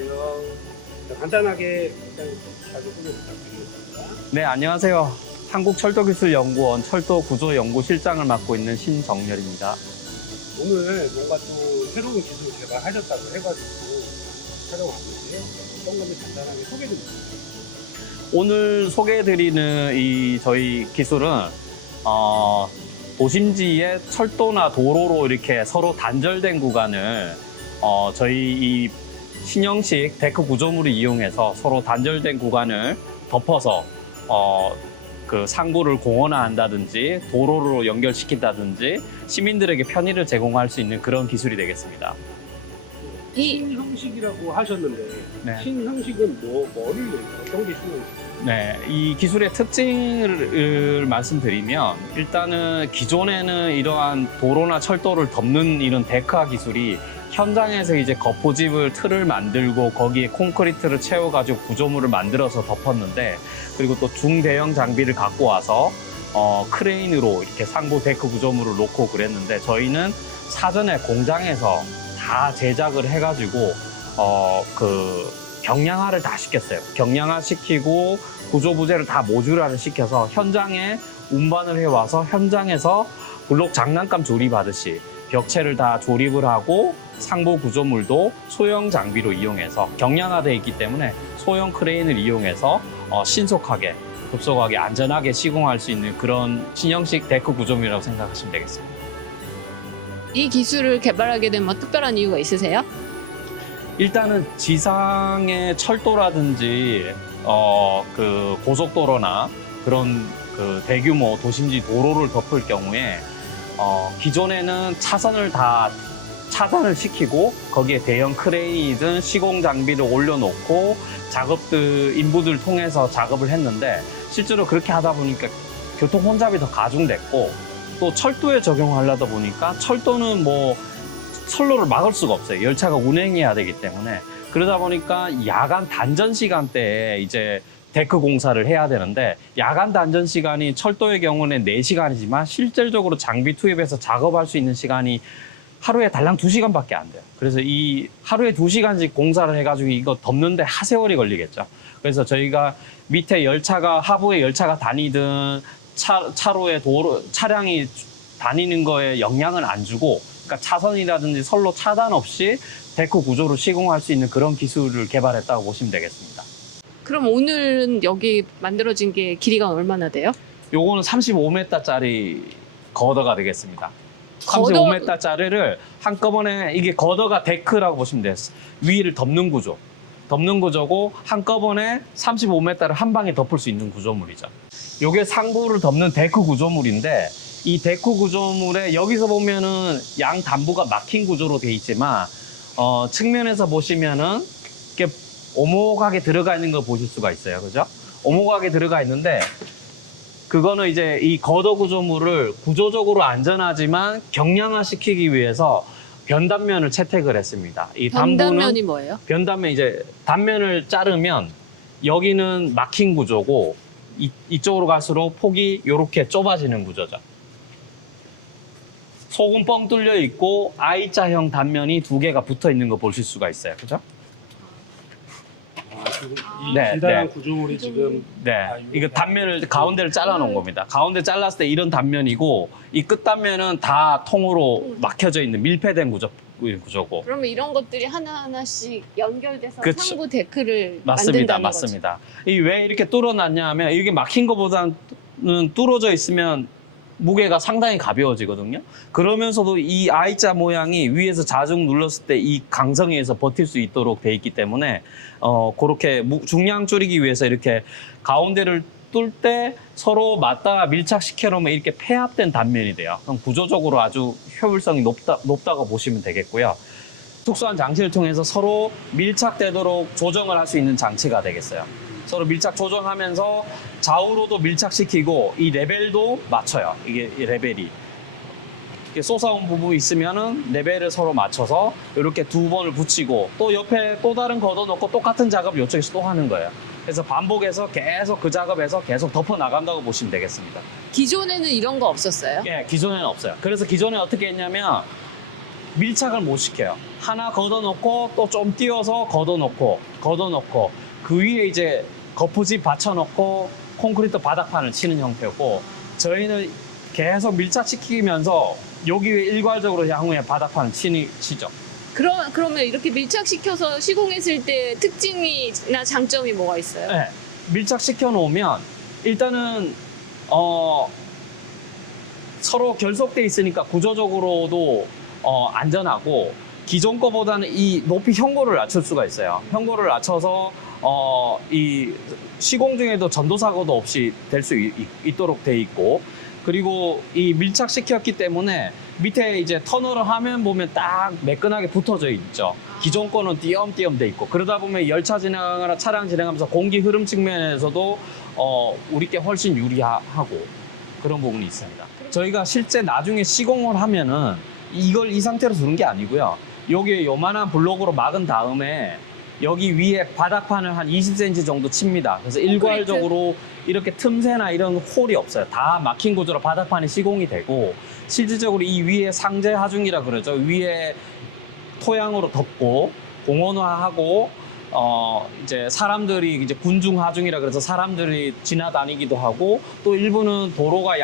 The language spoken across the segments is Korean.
안녕하세요. 자, 간단하게 일단 자기 소개 부탁드리겠습니다. 네, 안녕하세요. 한국철도기술연구원 철도구조연구실장을 맡고 있는 신정렬입니다. 오늘 뭔가 또 새로운 기술 개발하셨다고 해가지고 촬영 왔는데요. 어떤 건지 간단하게 소개 좀 부탁드립니다. 오늘 소개해드리는 저희 기술은 도심지의 철도나 도로로 이렇게 서로 단절된 구간을 저희 이 신형식 데크 구조물을 이용해서 서로 단절된 구간을 덮어서 그 상부를 공원화한다든지 도로로 연결시킨다든지 시민들에게 편의를 제공할 수 있는 그런 기술이 되겠습니다. 신형식이라고 하셨는데 네. 신형식은 뭐를 어떤 게 신형식? 네, 이 기술의 특징을 말씀드리면 일단은 기존에는 이러한 도로나 철도를 덮는 이런 데크화 기술이 현장에서 이제 거포집을 틀을 만들고 거기에 콘크리트를 채워가지고 구조물을 만들어서 덮었는데, 그리고 또 중대형 장비를 갖고 와서 크레인으로 이렇게 상부 데크 구조물을 놓고 그랬는데, 저희는 사전에 공장에서 다 제작을 해가지고 경량화를 다 시켰어요. 경량화 시키고 구조부재를 다 모듈화를 시켜서 현장에 운반을 해와서 현장에서 블록 장난감 조립하듯이 벽체를 다 조립을 하고 상부 구조물도 소형 장비로 이용해서 경량화되어 있기 때문에 소형 크레인을 이용해서 신속하게 급속하게 안전하게 시공할 수 있는 그런 신형식 데크 구조물이라고 생각하시면 되겠습니다. 이 기술을 개발하게 된 뭐 특별한 이유가 있으세요? 일단은 지상의 철도라든지 그 고속도로나 그런 그 대규모 도심지 도로를 덮을 경우에 기존에는 차선을 다 차단을 시키고 거기에 대형 크레인이든 시공 장비를 올려놓고 인부들 통해서 작업을 했는데, 실제로 그렇게 하다 보니까 교통 혼잡이 더 가중됐고, 또 철도에 적용하려다 보니까 철도는 뭐 철로를 막을 수가 없어요. 열차가 운행해야 되기 때문에. 그러다 보니까 야간 단전 시간대에 이제 데크 공사를 해야 되는데, 야간 단전 시간이 철도의 경우는 4시간이지만 실질적으로 장비 투입해서 작업할 수 있는 시간이 하루에 달랑 2시간밖에 안 돼요. 그래서 이 하루에 2시간씩 공사를 해가지고 이거 덮는데 하세월이 걸리겠죠. 그래서 저희가 밑에 열차가, 하부에 열차가 다니든 차로에 차량이 다니는 거에 영향을 안 주고, 그러니까 차선이라든지 선로 차단 없이 데크 구조로 시공할 수 있는 그런 기술을 개발했다고 보시면 되겠습니다. 그럼 오늘은 여기 만들어진 게 길이가 얼마나 돼요? 요거는 35m짜리 거더가 되겠습니다. 거더- 35m짜리를 한꺼번에, 이게 거더가 데크라고 보시면 돼요. 위를 덮는 구조. 덮는 구조고 한꺼번에 35m를 한 방에 덮을 수 있는 구조물이죠. 요게 상부를 덮는 데크 구조물인데, 이 데크 구조물에 여기서 보면은 양 단부가 막힌 구조로 돼 있지만 측면에서 보시면은 이렇게 오목하게 들어가 있는 걸 보실 수가 있어요. 그죠? 오목하게 들어가 있는데, 그거는 이제 이 거더 구조물을 구조적으로 안전하지만 경량화 시키기 위해서 변단면을 채택을 했습니다. 이 변단면이 뭐예요? 변단면, 이제 단면을 자르면 여기는 막힌 구조고 이쪽으로 갈수록 폭이 이렇게 좁아지는 구조죠. 속은 뻥 뚫려 있고 I자형 단면이 2개가 붙어 있는 거 보실 수가 있어요. 그죠? 이 네, 기다란 네. 구조물이 지금 네, 이거 단면을 가운데를 잘라 놓은 겁니다. 가운데 잘랐을 때 이런 단면이고, 이 끝 단면은 다 통으로 막혀져 있는 밀폐된 구조고. 그러면 이런 것들이 하나하나씩 연결돼서 그쵸. 상부 데크를 맞습니다, 만든다는 맞습니다. 이 왜 이렇게 뚫어놨냐 하면, 이게 막힌 것보다는 뚫어져 있으면 무게가 상당히 가벼워지거든요. 그러면서도 이 I자 모양이 위에서 자중 눌렀을 때 이 강성에 의해서 버틸 수 있도록 돼 있기 때문에 그렇게 중량 줄이기 위해서 이렇게 가운데를 뚫을 때 서로 맞다가 밀착시켜 놓으면 이렇게 폐합된 단면이 돼요. 그럼 구조적으로 아주 효율성이 높다고 보시면 되겠고요. 특수한 장치를 통해서 서로 밀착되도록 조정을 할 수 있는 장치가 되겠어요. 서로 밀착 조정하면서 좌우로도 밀착시키고 이 레벨도 맞춰요. 이게 이 레벨이. 이렇게 솟아온 부분이 있으면은 레벨을 서로 맞춰서 이렇게 2번을 붙이고, 또 옆에 또 다른 걷어 놓고 똑같은 작업을 이쪽에서 또 하는 거예요. 그래서 반복해서 계속 그 작업에서 계속 덮어 나간다고 보시면 되겠습니다. 기존에는 이런 거 없었어요? 예, 기존에는 없어요. 그래서 기존에 어떻게 했냐면 밀착을 못 시켜요. 하나 걷어놓고 또 좀 띄워서 걷어놓고 그 위에 이제 거푸집 받쳐놓고 콘크리트 바닥판을 치는 형태고, 저희는 계속 밀착시키면서 여기 위에 일괄적으로 향후에 바닥판을 치죠. 그러면 이렇게 밀착시켜서 시공했을 때 특징이나 장점이 뭐가 있어요? 네, 밀착시켜 놓으면 일단은 서로 결속돼 있으니까 구조적으로도 안전하고, 기존 거보다는 이 높이 현고를 낮출 수가 있어요. 현고를 낮춰서 이 시공 중에도 전도사고도 없이 될 수 있도록 돼 있고, 그리고 이 밀착시켰기 때문에 밑에 이제 터널을 하면 보면 딱 매끈하게 붙어져 있죠. 기존 거는 띄엄띄엄 돼 있고, 그러다 보면 열차 지나가거나 차량 지나가면서 공기 흐름 측면에서도 우리께 훨씬 유리하고 그런 부분이 있습니다. 저희가 실제 나중에 시공을 하면은 이걸 이 상태로 두는 게 아니고요. 여기 요만한 블록으로 막은 다음에 여기 위에 바닥판을 한 20cm 정도 칩니다. 그래서 일괄적으로 이렇게 틈새나 이런 홀이 없어요. 다 막힌 구조로 바닥판이 시공이 되고, 실질적으로 이 위에 상제 하중이라 그러죠. 위에 토양으로 덮고 공원화하고, 이제 사람들이 이제 군중 하중이라 그래서 사람들이 지나다니기도 하고, 또 일부는 도로가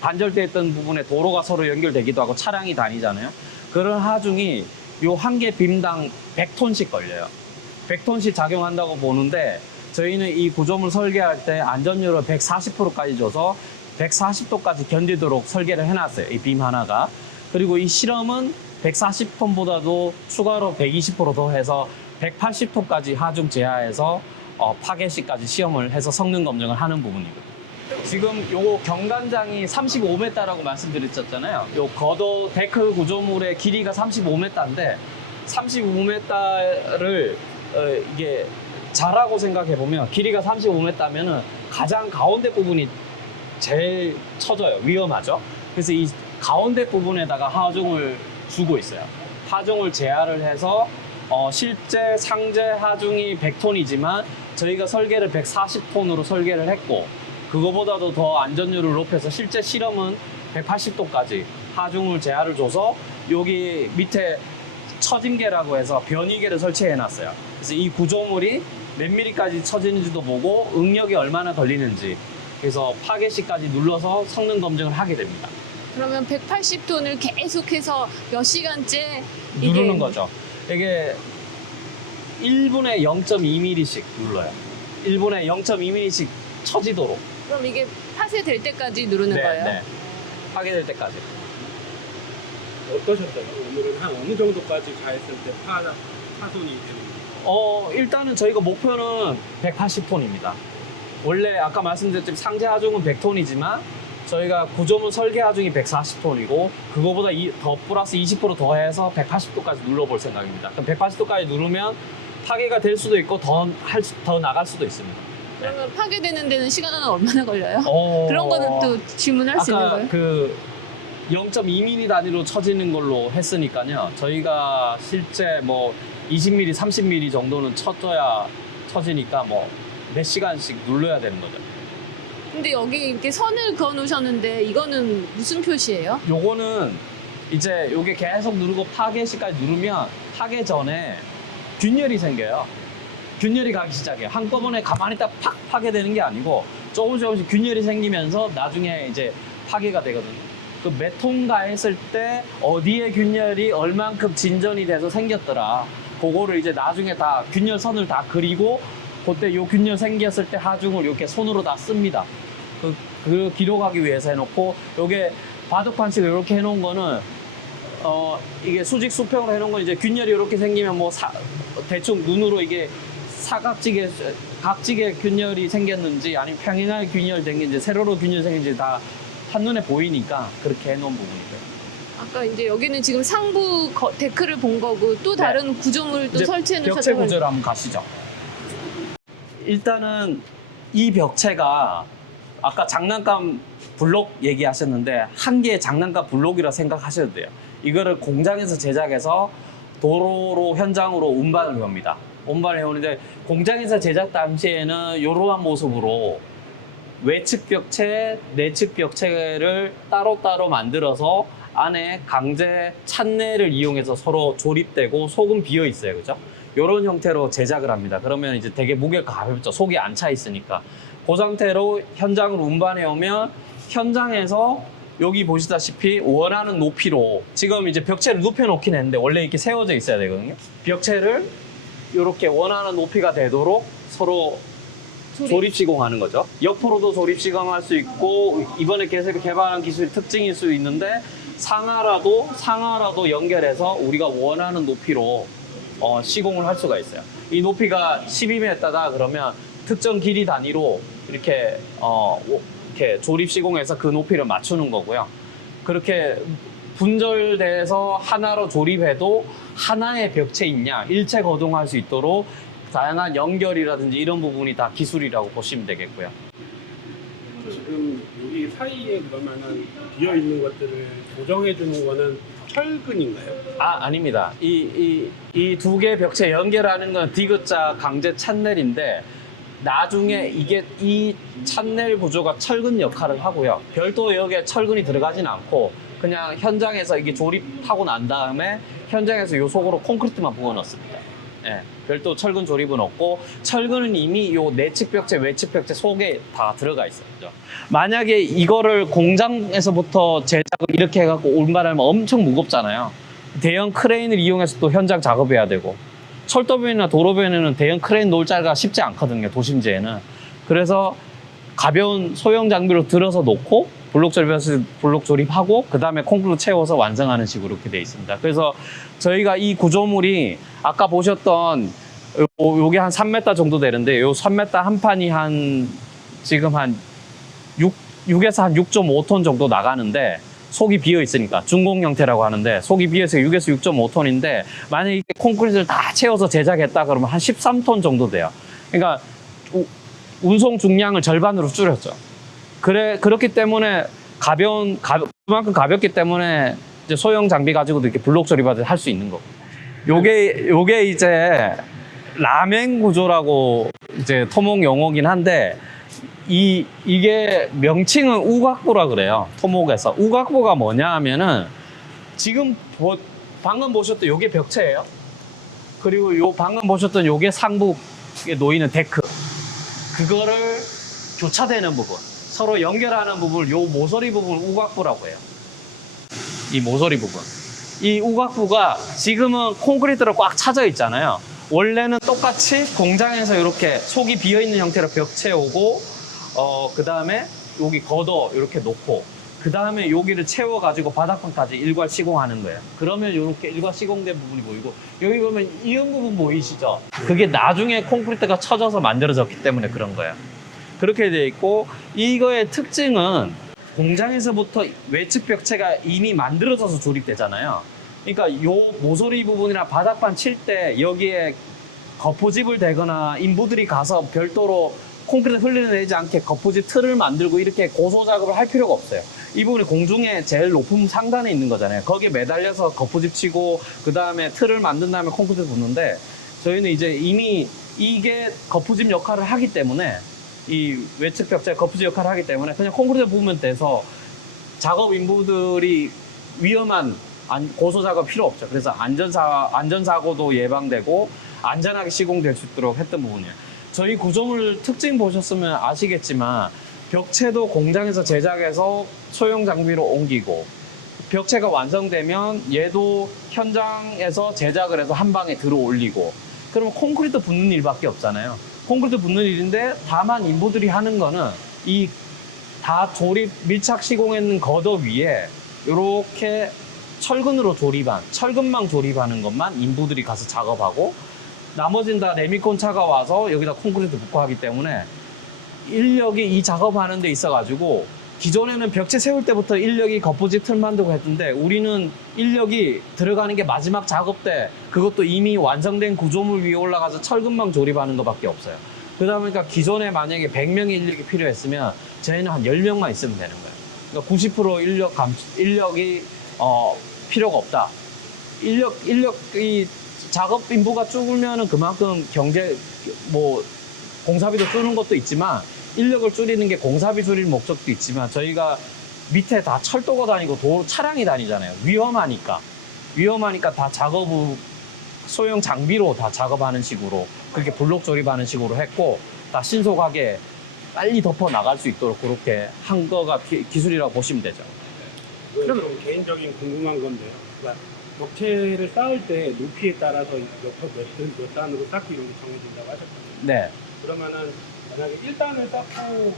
단절돼 있던 부분에 도로가 서로 연결되기도 하고 차량이 다니잖아요. 그런 하중이 요 한 개 빔당 100톤씩 걸려요. 100톤씩 작용한다고 보는데, 저희는 이 구조물 설계할 때 안전율을 140%까지 줘서 140도까지 견디도록 설계를 해놨어요. 이 빔 하나가. 그리고 이 실험은 140톤보다도 추가로 120% 더 해서 180톤까지 하중 제하해서 파괴 시까지 시험을 해서 성능 검증을 하는 부분이거든요. 지금 요거 경관장이 35m라고 말씀드렸잖아요. 요 거도 데크 구조물의 길이가 35m인데 35m를 이게 자라고 생각해 보면, 길이가 35m면은 가장 가운데 부분이 제일 처져요. 위험하죠. 그래서 이 가운데 부분에다가 하중을 주고 있어요. 하중을 제하를 해서 실제 상제 하중이 100톤이지만 저희가 설계를 140톤으로 설계를 했고, 그거보다도 더 안전율을 높여서 실제 실험은 180도까지 하중을 제하를 줘서 여기 밑에 처짐계라고 해서 변이계를 설치해 놨어요. 그래서 이 구조물이 몇 미리까지 처지는지도 보고 응력이 얼마나 걸리는지, 그래서 파괴 시까지 눌러서 성능 검증을 하게 됩니다. 그러면 180톤을 계속해서 몇 시간째 누르는 거죠. 이게 1분에 0.2mm씩 눌러요. 1분에 0.2mm씩 처지도록. 그럼 이게 파쇄될 때까지 누르는 거예요? 네. 파괴될 때까지. 어떠셨어요? 오늘은 한 어느 정도까지 가했을 때 파손이 되는 거예요? 일단은 저희가 목표는 180톤입니다. 원래 아까 말씀드렸듯이 상제 하중은 100톤이지만 저희가 구조물 설계 하중이 140톤이고, 그거보다 더 플러스 20% 더해서 180도까지 눌러볼 생각입니다. 그럼 180도까지 누르면 파괴가 될 수도 있고 더 나갈 수도 있습니다. 그러면 파괴되는 데는 시간은 얼마나 걸려요? 그런 거는 또 질문할 수 있는 아까 거예요? 그 0.2mm 단위로 쳐지는 걸로 했으니까요. 저희가 실제 뭐 20mm, 30mm 정도는 쳐지니까 뭐 몇 시간씩 눌러야 되는 거죠. 근데 여기 이렇게 선을 그어 놓으셨는데 이거는 무슨 표시예요? 요거는 이제 요게 계속 누르고 파괴 시까지 누르면 파괴 전에 균열이 생겨요. 균열이 가기 시작해요. 한꺼번에 가만히 딱 팍 파괴되는 게 아니고 조금씩 균열이 생기면서 나중에 이제 파괴가 되거든요. 그 몇 톤가 했을 때 어디에 균열이 얼만큼 진전이 돼서 생겼더라. 그거를 이제 나중에 다 균열선을 다 그리고, 그때 요 균열 생겼을 때 하중을 이렇게 손으로 다 씁니다. 그 기록하기 위해서 해놓고, 요게 바둑판식을 이렇게 해놓은 거는 이게 수직 수평으로 해놓은 건 이제 균열이 이렇게 생기면 뭐 대충 눈으로 이게 각지게 균열이 생겼는지 아니면 평행하게 균열 생긴지 세로로 균열 생긴지 다 한눈에 보이니까 그렇게 해놓은 부분이고요. 아까 이제 여기는 지금 상부 데크를 본 거고 또 다른 구조물도 이제 설치해 벽체 놓으셨다고. 구조를 한번 가시죠. 일단은 이 벽체가 아까 장난감 블록 얘기하셨는데 한 개의 장난감 블록이라 생각하셔도 돼요. 이거를 공장에서 제작해서 도로로 현장으로 운반을 해옵니다. 운반을 해오는데 공장에서 제작 당시에는 이러한 모습으로 외측 벽체, 내측 벽체를 따로따로 만들어서 안에 강제 찬내를 이용해서 서로 조립되고 속은 비어 있어요. 그죠? 이런 형태로 제작을 합니다. 그러면 이제 되게 무게가 가볍죠. 속이 안 차 있으니까. 그 상태로 현장으로 운반해 오면 현장에서 여기 보시다시피 원하는 높이로 지금 이제 벽체를 눕혀 놓긴 했는데 원래 이렇게 세워져 있어야 되거든요. 벽체를 이렇게 원하는 높이가 되도록 서로 조립 시공하는 거죠. 옆으로도 조립 시공할 수 있고 이번에 계속 개발한 기술의 특징일 수 있는데 상하라도 연결해서 우리가 원하는 높이로 시공을 할 수가 있어요. 이 높이가 12m다 그러면 특정 길이 단위로 이렇게 이렇게 조립 시공해서 그 높이를 맞추는 거고요. 그렇게 분절돼서 하나로 조립해도 하나의 벽체인 양 일체 거동할 수 있도록 다양한 연결이라든지 이런 부분이 다 기술이라고 보시면 되겠고요. 지금 여기 사이에 그러면은 비어 있는 것들을 고정해 주는 거는 철근인가요? 아닙니다. 이 두 개 벽체 연결하는 건 디귿자 강제 찬넬인데 나중에 이 찬넬 구조가 철근 역할을 하고요. 별도 여기에 철근이 들어가진 않고 그냥 현장에서 이게 조립하고 난 다음에 현장에서 요 속으로 콘크리트만 부어 넣습니다. 예, 별도 철근 조립은 없고 철근은 이미 요 내측 벽체, 외측 벽체 속에 다 들어가 있어요. 그죠? 만약에 이거를 공장에서부터 제작을 이렇게 해갖고 운반하면 엄청 무겁잖아요. 대형 크레인을 이용해서 또 현장 작업해야 되고 철도변이나 도로변에는 대형 크레인 놓을 자리가 쉽지 않거든요. 도심지에는. 그래서 가벼운 소형 장비로 들어서 놓고 블록 조립하고 그 다음에 콘크리트 채워서 완성하는 식으로 이렇게 되어 있습니다. 그래서 저희가 이 구조물이 아까 보셨던 요게 한 3m 정도 되는데 요 3m 한 판이 지금 한 6에서 한 6.5톤 정도 나가는데 속이 비어 있으니까 중공 형태라고 하는데 속이 비어서 6에서 6.5톤인데 만약에 이렇게 콘크리트를 다 채워서 제작했다 그러면 한 13톤 정도 돼요. 그러니까 운송 중량을 절반으로 줄였죠. 그렇기 때문에 그만큼 가볍기 때문에 이제 소형 장비 가지고도 이렇게 블록 조립을 할 수 있는 거고. 요게 이제 라멘 구조라고 이제 토목 용어긴 한데 이게 명칭은 우각부라 그래요. 토목에서. 우각부가 뭐냐 하면은 지금 방금 보셨던 요게 벽체예요. 그리고 방금 보셨던 요게 상부에 놓이는 데크. 그거를 교차되는 부분. 서로 연결하는 부분을 요 모서리 부분을 우각부라고 해요. 이 모서리 부분. 이 우각부가 지금은 콘크리트로 꽉 차져 있잖아요. 원래는 똑같이 공장에서 이렇게 속이 비어있는 형태로 벽 채우고 그 다음에 여기 걷어 이렇게 놓고 그 다음에 여기를 채워가지고 바닥판까지 일괄 시공하는 거예요. 그러면 이렇게 일괄 시공된 부분이 보이고 여기 보면 이은 부분 보이시죠? 그게 나중에 콘크리트가 쳐져서 만들어졌기 때문에 그런 거예요. 그렇게 되어 있고 이거의 특징은 공장에서부터 외측 벽체가 이미 만들어져서 조립되잖아요. 그러니까 요 모서리 부분이나 바닥판 칠 때 여기에 거푸집을 대거나 인부들이 가서 별도로 콘크리트 흘려내지 않게 거푸집 틀을 만들고 이렇게 고소 작업을 할 필요가 없어요. 이 부분이 공중에 제일 높은 상단에 있는 거잖아요. 거기에 매달려서 거푸집 치고 그 다음에 틀을 만든 다음에 콘크리트 붓는데 저희는 이제 이미 이게 거푸집 역할을 하기 때문에 이 외측 벽체 거푸집 역할을 하기 때문에 그냥 콘크리트 부으면 돼서 작업 인부들이 위험한 고소 작업 필요 없죠. 그래서 안전사고도 예방되고 안전하게 시공될 수 있도록 했던 부분이에요. 저희 구조물 특징 보셨으면 아시겠지만 벽체도 공장에서 제작해서 소형 장비로 옮기고 벽체가 완성되면 얘도 현장에서 제작을 해서 한 방에 들어 올리고 그러면 콘크리트 붓는 일밖에 없잖아요. 콘크리트 붓는 일인데 다만 인부들이 하는 거는 이 다 조립 밀착 시공했는 겉옷 위에 이렇게 철근으로 조립한 철근망 조립하는 것만 인부들이 가서 작업하고 나머지는 다 레미콘 차가 와서 여기다 콘크리트 붓고 하기 때문에 인력이 이 작업하는 데 있어가지고 기존에는 벽체 세울 때부터 인력이 겉부집 틀 만들고 했던데 우리는 인력이 들어가는 게 마지막 작업 때 그것도 이미 완성된 구조물 위에 올라가서 철근망 조립하는 것밖에 없어요. 그러다 보니까 기존에 만약에 100명의 인력이 필요했으면 저희는 한 10명만 있으면 되는 거예요. 그러니까 90% 인력이 필요가 없다. 인력이 작업 인부가 줄면은 그만큼 공사비도 줄는 것도 있지만 인력을 줄이는 게 공사비 줄일 목적도 있지만 저희가 밑에 다 철도가 다니고 차량이 다니잖아요. 위험하니까 다 작업을 소형 장비로 다 작업하는 식으로 그렇게 블록 조립하는 식으로 했고 다 신속하게 빨리 덮어 나갈 수 있도록 그렇게 한 거가 기술이라고 보시면 되죠. 그럼 좀 개인적인 궁금한 건데요. 그러니까 벽체를 쌓을 때 높이에 따라서 몇 단으로 쌓고 이런 게 정해진다고 하셨거든요. 네. 그러면은 만약에 1단을 쌓고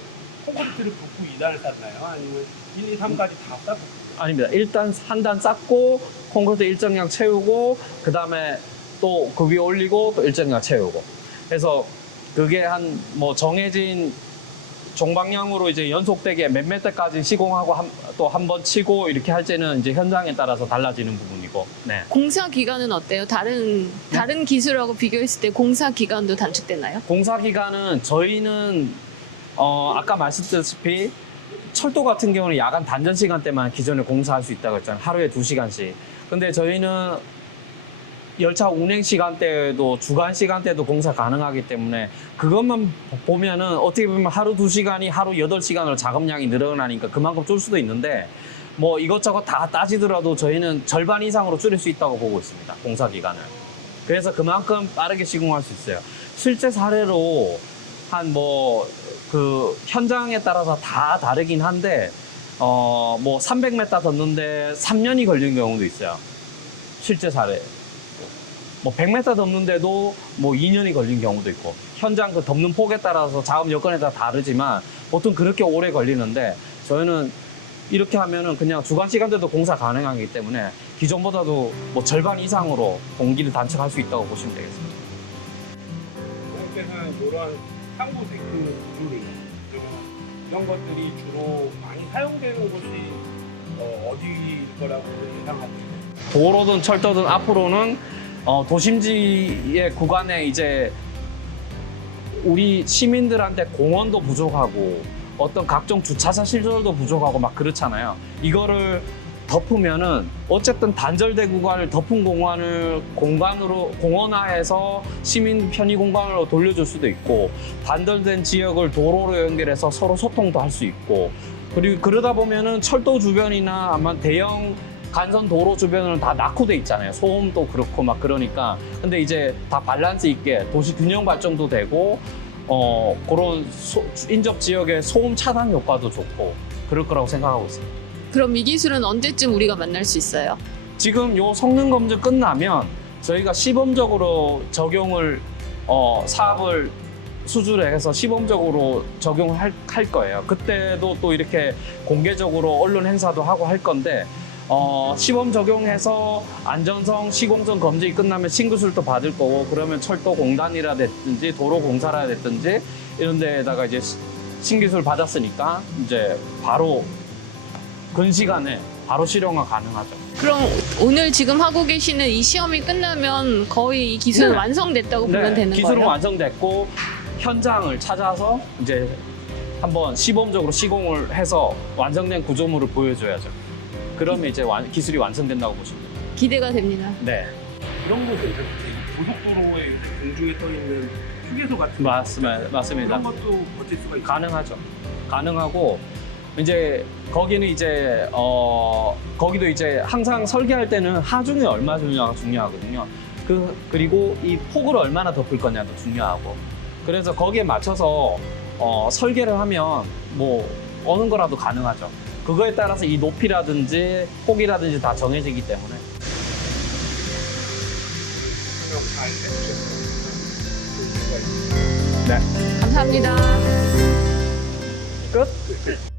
콘크리트를 붓고 2단을 쌓나요? 아니면 1, 2, 3까지 다 쌓고? 아닙니다. 일단 한 단 쌓고 콘크리트 일정량 채우고 그 다음에 또 그 위에 올리고 또 일정량 채우고 그래서 그게 한 뭐 정해진 종방향으로 이제 연속되게 몇 메터까지 시공하고 또 한 번 치고 이렇게 할 때는 이제 현장에 따라서 달라지는 부분이고. 네. 공사 기간은 어때요? 다른 기술하고 비교했을 때 공사 기간도 단축되나요? 공사 기간은 저희는 아까 말씀드렸다시피 철도 같은 경우는 야간 단전 시간대만 기존에 공사할 수 있다고 했잖아요. 하루에 2시간씩. 근데 저희는 열차 운행 시간대에도 주간 시간대도 공사 가능하기 때문에 그것만 보면은 어떻게 보면 하루 2시간이 하루 8시간으로 작업량이 늘어나니까 그만큼 줄 수도 있는데 뭐 이것저것 다 따지더라도 저희는 절반 이상으로 줄일 수 있다고 보고 있습니다. 공사 기간을. 그래서 그만큼 빠르게 시공할 수 있어요. 실제 사례로 한 뭐 그 현장에 따라서 다 다르긴 한데 뭐 300m 덮는데 3년이 걸리는 경우도 있어요. 실제 사례. 뭐 100m 덮는데도 뭐 2년이 걸린 경우도 있고 현장 그 덮는 폭에 따라서 작업 여건에 따라 다르지만 보통 그렇게 오래 걸리는데 저희는 이렇게 하면은 그냥 주간 시간대도 공사 가능하기 때문에 기존보다도 뭐 절반 이상으로 공기를 단축할 수 있다고 보시면 되겠습니다. 선생님께서는 이런 상부 데크 구조를 이런 것들이 주로 많이 사용되는 곳이 어디일 거라고 예상하고 있나요? 도로든 철도든 앞으로는 도심지의 구간에 이제 우리 시민들한테 공원도 부족하고 어떤 각종 주차장 시설도 부족하고 막 그렇잖아요. 이거를 덮으면은 어쨌든 단절된 구간을 덮은 공원화해서 시민 편의 공간으로 돌려줄 수도 있고 단절된 지역을 도로로 연결해서 서로 소통도 할 수 있고 그리고 그러다 보면은 철도 주변이나 아마 대형 간선 도로 주변은 다 낙후돼 있잖아요. 소음도 그렇고 막 그러니까. 근데 이제 다 밸런스 있게 도시 균형 발전도 되고, 그런 인접 지역의 소음 차단 효과도 좋고, 그럴 거라고 생각하고 있습니다. 그럼 이 기술은 언제쯤 우리가 만날 수 있어요? 지금 요 성능 검증 끝나면 저희가 시범적으로 적용을, 사업을 수주를 해서 시범적으로 적용을 할 거예요. 그때도 또 이렇게 공개적으로 언론 행사도 하고 할 건데, 시범 적용해서 안전성, 시공성 검증이 끝나면 신기술도 받을 거고 그러면 철도 공단이라든지 도로 공사라 됐든지 이런 데에다가 이제 신기술 받았으니까 이제 바로 근시간에 바로 실용화 가능하죠. 그럼 오늘 지금 하고 계시는 이 시험이 끝나면 거의 이 기술은 네. 완성됐다고 보면 되는 기술은 거예요? 완성됐고 현장을 찾아서 이제 한번 시범적으로 시공을 해서 완성된 구조물을 보여줘야죠. 그러면 이제 기술이 완성된다고 보시면 됩니다. 기대가 됩니다. 네. 이런 거 괜찮아요. 고속도로에 공중에 떠 있는 휴게소 같은 맞습니다. 그런 것도 버틸 수가 있어요. 가능하죠. 가능하고 이제 거기는 이제 거기도 이제 항상 설계할 때는 하중이 얼마 중요하거든요. 그리고 이 폭을 얼마나 덮을 거냐도 중요하고 그래서 거기에 맞춰서 설계를 하면 뭐 어느 거라도 가능하죠. 그거에 따라서 이 높이라든지 폭이라든지 다 정해지기 때문에. 잘 해주셔서 네. 감사합니다. 끝.